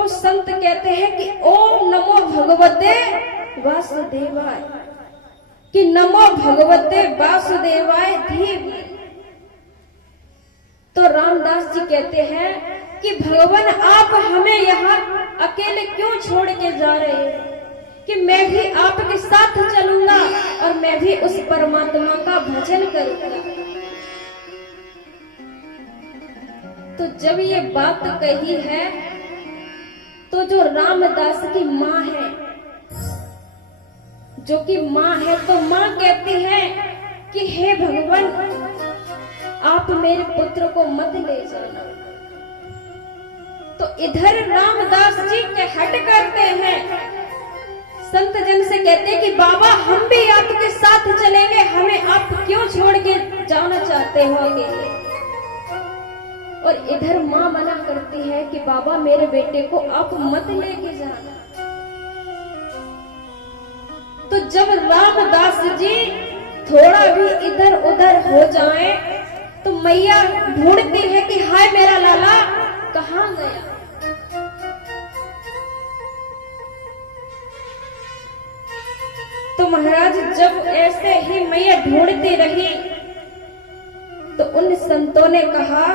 वो संत कहते हैं कि ओम नमो भगवते वासुदेवाय, कि नमो भगवते वासुदेवाय धीम। तो रामदास जी कहते हैं कि भगवान आप हमें यहाँ अकेले क्यों छोड़ के जा रहे हैं, कि मैं भी आपके साथ चलूंगा और मैं भी उस परमात्मा का भजन करूंगा। तो जब ये बात कही है तो जो रामदास की माँ है, जो कि माँ है, तो माँ कहती है कि हे भगवान आप मेरे पुत्र को मत ले जाना। तो इधर रामदास जी के हट करते हैं, संत जन से कहते हैं कि बाबा हम भी आपके साथ चलेंगे, हमें आप क्यों छोड़ के जाना चाहते हो अकेले। और इधर माँ मना करती है कि बाबा मेरे बेटे को आप मत लेके जाना। तो जब रामदास जी थोड़ा भी इधर उधर हो जाएं, तो मैया ढूंढती है कि हाय मेरा लाला कहाँ गया। तो महाराज जब ऐसे ही मैया ढूंढती रही तो उन संतों ने कहा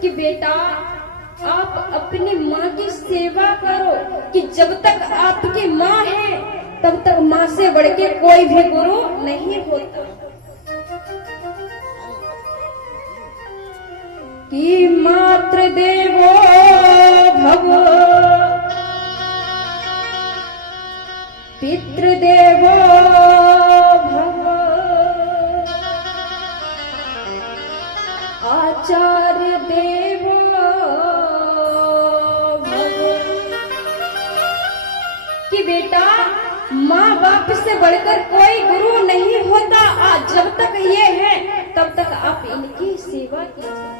कि बेटा आप अपनी माँ की सेवा करो, कि जब तक आपकी माँ है तब तक माँ से बढ़ के कोई भी गुरु नहीं होता। कि मातृ देवो भव पितृदेवो भव आचार्य देवो भव। कि बेटा माँ बाप से बढ़कर कोई गुरु नहीं होता। आज जब तक ये है तब तक आप इनकी सेवा कीजिए।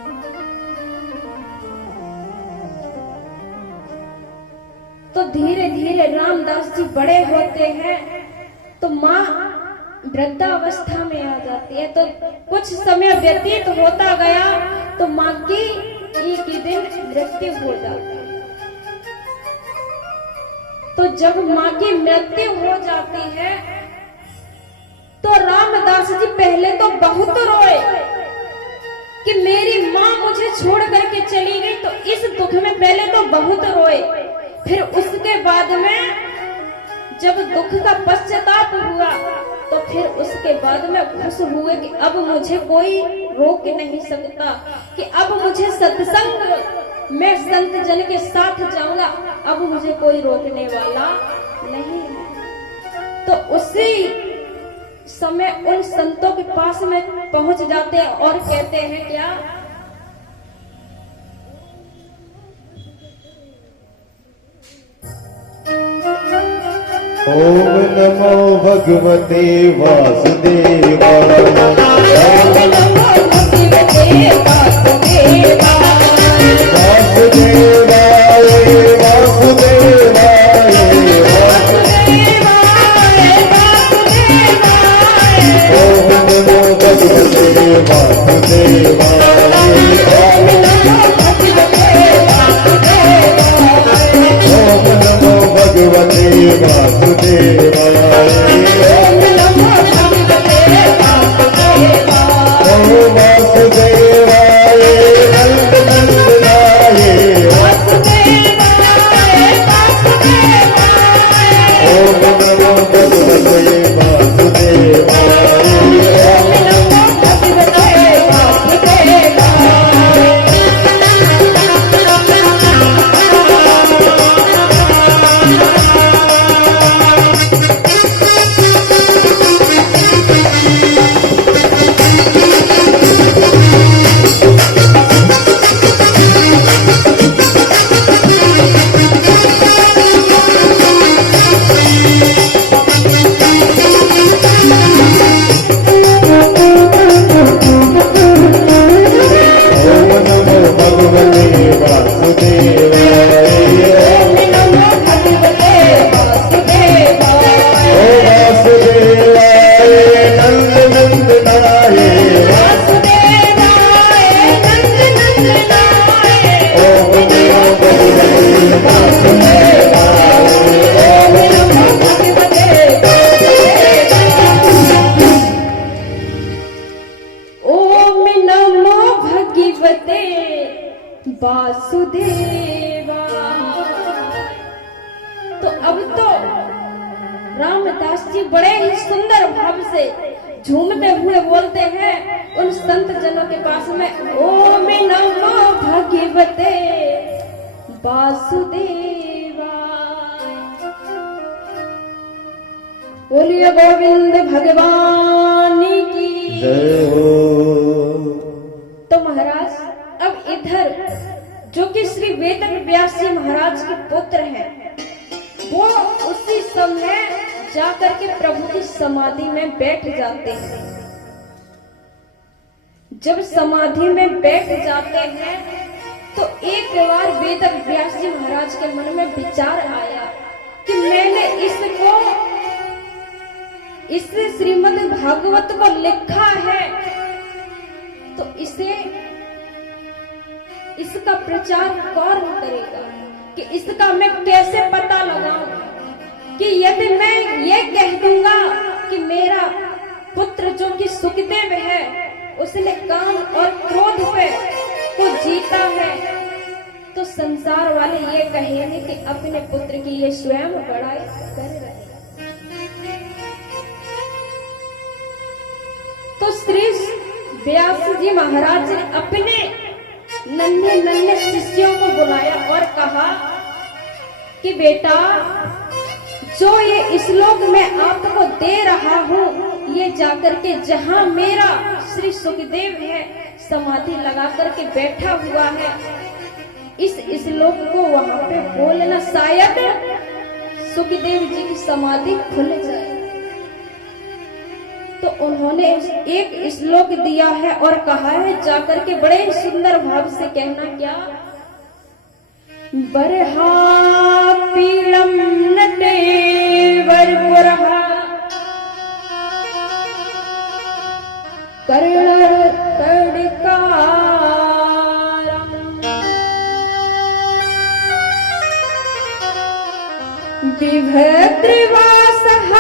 तो धीरे धीरे रामदास जी बड़े होते हैं तो माँ वृद्धावस्था में आ जाती है। तो कुछ समय व्यतीत होता गया तो माँ की एक ही दिन मृत्यु हो जाती है। तो जब माँ की मृत्यु हो जाती है तो रामदास जी पहले तो बहुत रोए कि मेरी माँ मुझे छोड़ करके चली गई। तो इस दुख में पहले तो बहुत रोए, फिर उसके बाद में जब दुख का पश्चाताप हुआ तो फिर उसके बाद में खुश हुए कि अब मुझे कोई रोक नहीं सकता, कि अब मुझे सत्संग मैं संत जन के साथ जाऊंगा, अब मुझे कोई रोकने वाला नहीं है। तो उसी समय उन संतों के पास में पहुंच जाते हैं और कहते हैं क्या, ओम नमो भगवते वासुदेवाय। ओम नमो भगवते वासुदेवाय। वासुदेवाय वासुदेवाय ओम नमो भगवते वासुदेवाय। ओम नमो भगवते वासुदेवाय। ओम नमो भगवते वासुदेवाय। ओम नमो भगवते वासुदेवाय। भगवते वासुदेवा। तो अब तो रामदास जी बड़े ही सुंदर भाव से झूमते हुए बोलते हैं उन संत जनों के पास में, ओम नमो भगवते वासुदेवा। बोलिए गोविंद भगवान की जय हो। तो महाराज अब इधर जो कि श्री वेद व्यास जी महाराज के पुत्र हैं, वो उसी समय जाकर के प्रभु की समाधि में बैठ जाते हैं। जब समाधि में बैठ जाते हैं तो एक बार वेद व्यास जी महाराज के मन में विचार आया कि मैंने इस श्रीमद् भागवत को लिखा है, तो इसका प्रचार कौन करेगा, कि इसका मैं कैसे पता लगाऊं कि यदि मैं ये कह दूंगा कि मेरा पुत्र जो कि सुखदेव है उसने काम और क्रोध पे को जीता है, तो संसार वाले ये कहेंगे कि अपने पुत्र की ये स्वयं बड़ाई कर रहे। तो श्री व्यास जी महाराज ने अपने नन्हे नन्हे शिष्यों को बुलाया और कहा कि बेटा, जो ये श्लोक मैं आपको दे रहा हूँ, ये जाकर के जहाँ मेरा श्री सुखदेव है समाधि लगा करके बैठा हुआ है, इस श्लोक को वहां पे बोलना, शायद सुखदेव जी की समाधि खुल जाए। तो उन्होंने एक श्लोक दिया है और कहा है जाकर के बड़े सुंदर भाव से कहना, क्या, बरहा पीड़म नटे वरपुरहा कर्ण कड़कारम विभद्रवासः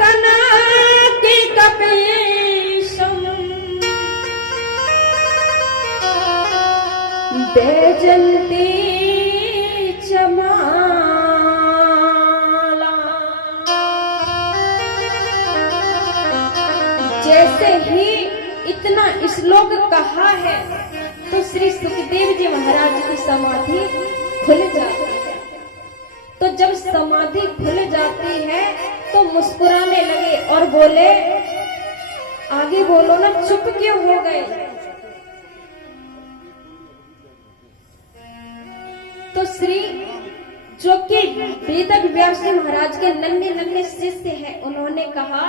कनाति कपीशम् बैजन्ती च माला। जैसे ही इतना श्लोक कहा है तो श्री सुखदेव जी महाराज की समाधि खुल जाती है। तो जब समाधि खुल जाती है तो मुस्कुराने लगे और बोले, आगे बोलो ना, चुप क्यों हो गए। तो श्री जो कि वेद व्यास जी महाराज के नन्हे नन्हे शिष्य हैं, उन्होंने कहा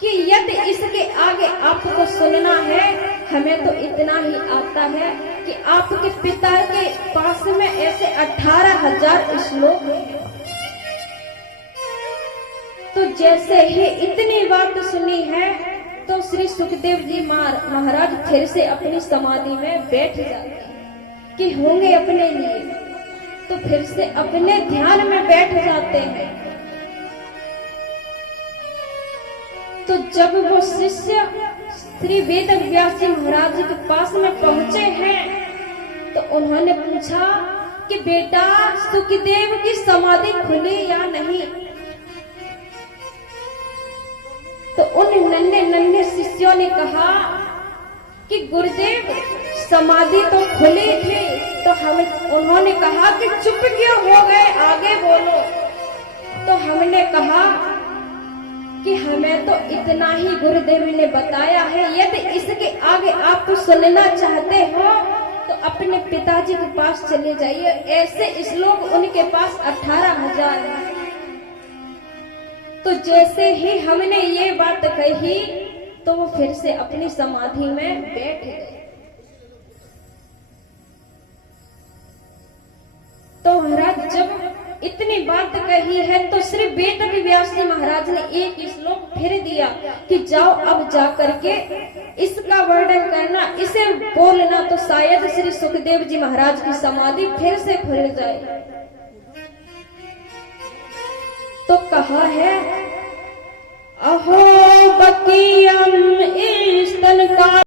कि यदि इसके आगे आपको सुनना है, हमें तो इतना ही आता है कि आपके पिता के पास में ऐसे 18,000 श्लोक हैं। तो जैसे ही इतनी बात सुनी है तो श्री सुखदेव जी महाराज फिर से अपनी समाधि में बैठ जाते हैं कि होंगे अपने लिए, तो फिर से अपने ध्यान में बैठ जाते हैं। तो जब वो शिष्य श्री वेद व्यास जी महाराज जी के पास में पहुंचे हैं तो उन्होंने पूछा कि बेटा, सुखदेव की समाधि खुली या नहीं। तो उन नन्हे नन्हे शिष्यों ने कहा कि गुरुदेव, समाधि तो खुली थी। तो उन्होंने कहा कि चुप क्यों हो गए, आगे बोलो। तो हमने कहा कि हमें तो इतना ही गुरुदेव ने बताया है, यदि इसके आगे आप सुनना चाहते हो तो अपने पिताजी के पास चले जाइए। ऐसे श्लोक उनके पास 18,000 है। तो जैसे ही हमने ये बात कही तो वो फिर से अपनी समाधि में बैठ गए। तो महाराज जब इतनी बात कही है तो श्री वेद व्यास जी महाराज ने एक श्लोक फिर दिया कि जाओ अब जा करके इसका वर्णन करना, इसे बोलना, तो शायद श्री सुखदेव जी महाराज की समाधि फिर से खुल जाए। तो कहा है, अहो